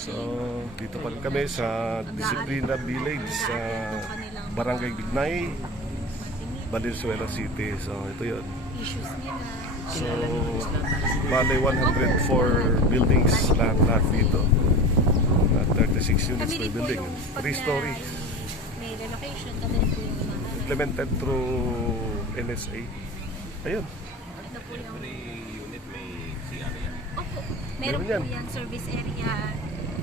So, dito pa kami sa Disciplina Village sa Barangay Bignay, Valenzuela City. So, ito yun. Issues nila. So, bale 104 buildings lahat dito. 36 units per building. 3 stories. May relocation, kami rin po yung umaharap. Implemented through NSA. Ayun. Ito po yung... unit may CR yan. Opo, meron Meron po yan. yan, service area,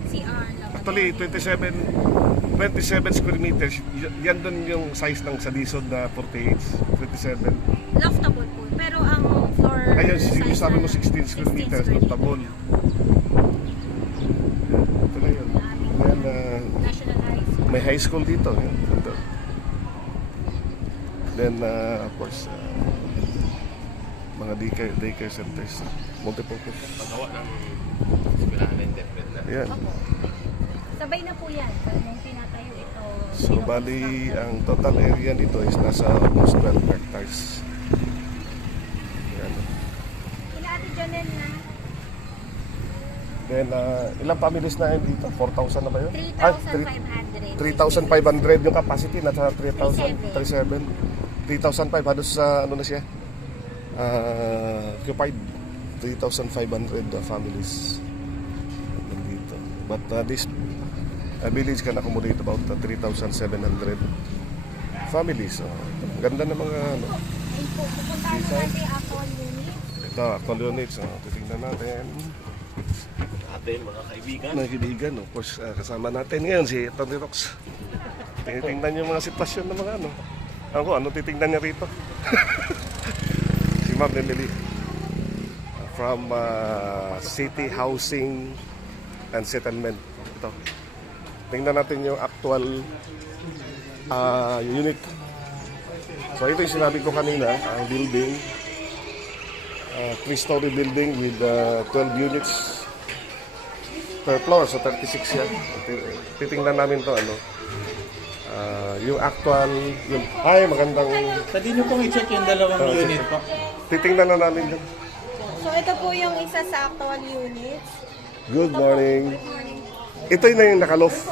CR, Actually, 27 square meters. Yan dun yung size ng Sadisod na 48. 27. Loftable po. Pero ang floor Ayun, size sabi mo na 16 square meters, square loftable. Ito na yun. Ayan, National High School. may high school dito. Yan, ito. Then, of course, mga daycare centers. Multipurpose. Pagawa ng eskwelahan interpret na. Ayan. Opo. Sabay na po yan. Nung pinatayo ito. So, bali, ang total area nito is nasa almost 12 hectares. Ayan. Inaati Janel na. Then, ilang families na yun dito? 4,000 na ba yun? Ay, 3,500. 3,500 yung capacity. Nasa 3,037. 3,500 halos sa ano na siya? Occupied. 3,500 families nandito. But this village can accommodate about 3,700 families. Ganda ng mga ano. Ayun po, pupuntahan na natin ako unit. Ito, actual units. Titingnan natin. Atin mga kaibigan. Mga kaibigan, of course, kasama natin ngayon si Tony Rox. Tinitingnan yung mga sitwasyon ng mga ano. Ako, ano titingnan niya rito? Si Ma'am Lily. From City Housing and Settlement. Ito. Tingnan natin yung actual unit. So ito yung sinabi ko kanina, ang building. 3-story building with 12 units per floor. So 36 yan. Titingnan namin to ano. Yung actual, yung, ay magandang, Pwede nyo pong i-check yung dalawang unit po. titingnan na namin yun. So ito po yung isa sa actual units. Good morning. Ito yung naka-loft.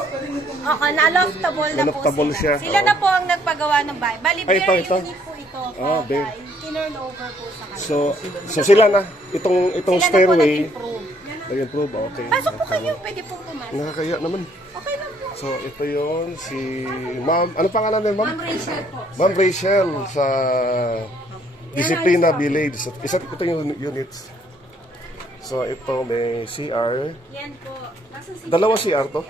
Oo, na-loftable na po Na-loftable sila. siya. Sila na po ang nagpagawa ng bahay. Bali, Ay, bare ito. unit po ito. Ah, bare. Tinurn over po sa kanila. So sila na, itong Sila na po stairway, nag-improve. nag-improve, okay. Pasok po kayo, pwede po pumasok. Nakakaya naman. Okay lang po. So ito yun, si Ma'am, ano pangalan niya, Ma'am? Ma'am Rachel po. Ma'am Rachel sa Disciplina Village. Ito yung units. So ito may CR. Yan po. Dalawang CR to?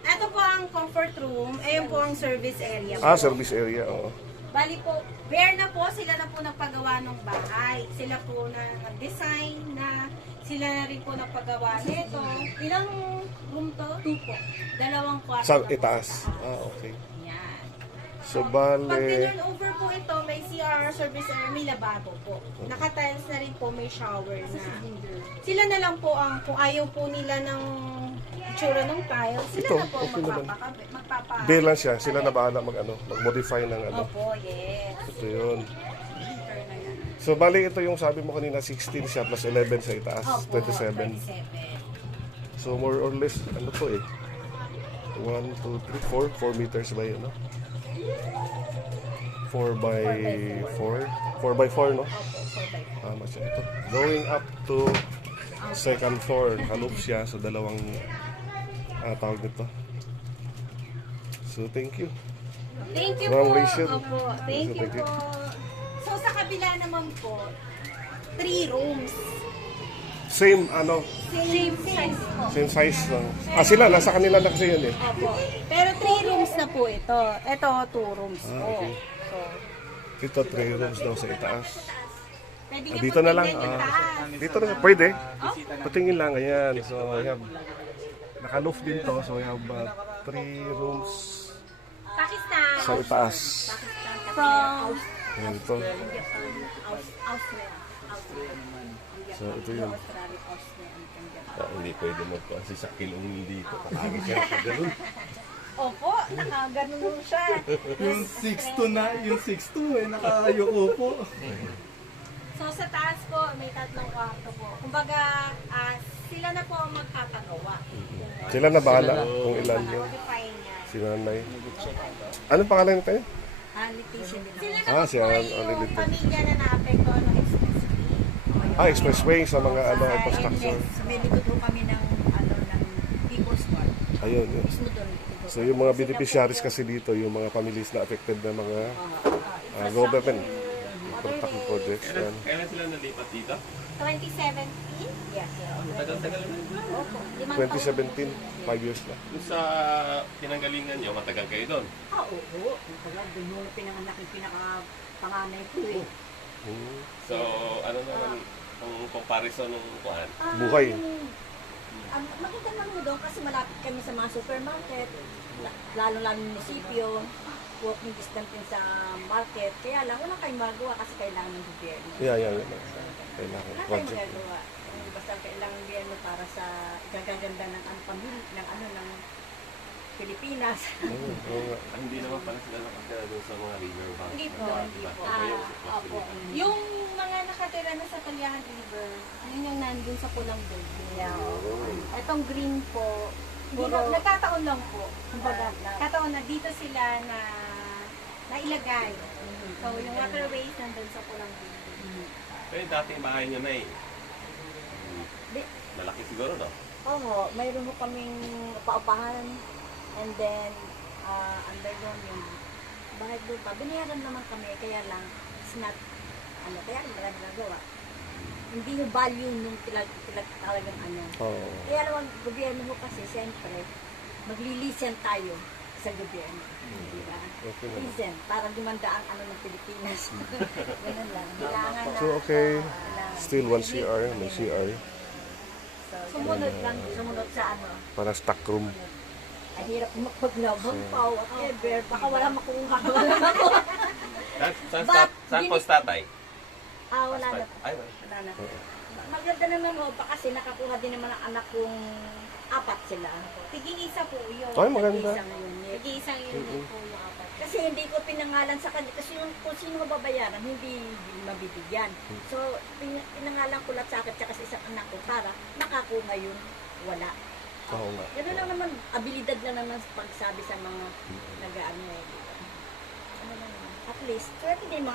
Ito po ang comfort room. Ayun po ang service area po. Service area, oo. Bali po, bare na po, sila na po nagpagawa ng bahay. Sila po na nag-design na, sila na rin po nagpagawa nito. Ilang room to? 2 po. Dalawang kwarto. Sa na po itaas. taas. Okay. Yan. So Pag bale, tinurn over po ito, may CR service area, may lababo po. Naka-tiles na rin po, may shower na. Sila na lang po ang, kung ayaw po nila ng itsura ng tiles, sila Ito, na po ang okay naman. magpapa. bare lang siya. Sila na bahala mag-modify ng ano. Opo, yes. Ito yun. So bali ito yung sabi mo kanina 16 siya plus 11 sa itaas, Opo, 27. 27. So more or less ano to eh. 1, 2, 3, 4 meters ba yun, no? 4 by 4. 4 by 4, no? Tama siya ito. Going up to second floor, nakalup siya so dalawang tawag nito. So thank you. Thank you Ma'am po. Rachel. Opo, thank you Thank you. po. So sa kabila naman po, 3 rooms. Same ano, Same size po. same size lang. Sila nasa kanila na kasi yun eh. Opo. Pero 3 rooms na po ito. Ito 2 rooms po. Okay. So, Ito 3 rooms daw sa itaas. pwede niyo Dito po na lang. tingnan yung taas. Dito na pwede. Patingin lang ayan. So we have naka-roof din to. So we have 3 rooms Pakistan. sa itaas. From Ayan ito. Austria. So ito yun. Hindi pwede magpasi sa kilong dito. Kakagi siya sa ganun. Opo, nakaganon siya. Yung 6'2 na, yung 6'2 eh, nakayuko po. So sa taas po, may 3 kwarto po. Kumbaga, sila na po ang magpapagawa. Sila na bahala kung ilan yun. Notify niya. Si nanay. Anong pangalan nito? Sila Ah, naman si po Ann yung pamilya na naapektuhan ng expressway. Ah, expressway sa mga ano, Sa construction. NLEX. So, may likod po kami ng, ng People's Mart. Ayun, yun. Mismo doon. So yung mga beneficiaries kasi dito, yung mga families na affected na mga government construction projects. Yan. Kailan sila nalipat dito? 2017? Yes. Tagal-tagal na. Opo. 2017, 5 years na. Doon sa pinanggalingan nyo, matagal kayo doon. Oo. Kumbaga, doon yung pinanganak yung pinaka-panganay ko eh. So, ano naman ang comparison ng kuhan? Buhay. Makita lang mo doon kasi malapit kami sa mga supermarket, lalo-lalo munisipyo, walking distance din sa market. Kaya lang, wala kayong magawa kasi kailangan ng gobyerno. Yeah. Kailangan Wala kayong project. magagawa. Basta kailangan ng gobyerno para sa ikagaganda ng pamilya, ng Pilipinas. Oo nga. Hindi naman pala sila nakatira doon sa mga river bank. Hindi po, hindi po. Opo. Yung mga nakatira na sa Palyahan River, yun yung nandun sa pulang building. Etong green po, nagkataon lang po. Kumbaga, kataon na dito sila na nailagay. So, yung waterways nandun sa pulang building. Pero yung dating bahay nyo na eh. Malaki siguro, no? Oo, mayroon mo kaming paupahan and then underground yung bahay lupa. Binayaran naman kami, kaya lang it's not, kaya lang marami nagawa. Hindi yung value nung talagang Oo. Kaya lang ang gobyerno mo kasi, siyempre, maglilisen tayo sa gobyerno. Diba? Okay naman. Listen, para gumanda ang ng Pilipinas. Ganun lang. Kailangan na. So, okay. kailangan. Still one CR, may CR. So, sumunod lang, sumunod sa Para stock room. Ay, hirap magpaglabang pa, whatever. Baka wala makuha. Saan po sa tatay? Wala na. Ay, wala. Wala na. Maganda naman ho, pa kasi nakakuha din naman ang anak kong apat sila. Tiging-isa po yun. Ay, maganda. Isang unit. Tiging-isang unit po yung apat. Kasi hindi ko pinangalan sa kanila. Kasi kung sino mababayaran, hindi mabibigyan. So, pinangalan ko lahat sa akin tsaka sa isang anak ko para nakakuha yun. Wala. Oo nga. Gano'n lang naman, abilidad lang naman sa pagsabi sa mga nag-ano eh. Ano lang naman. At least, swerte din mga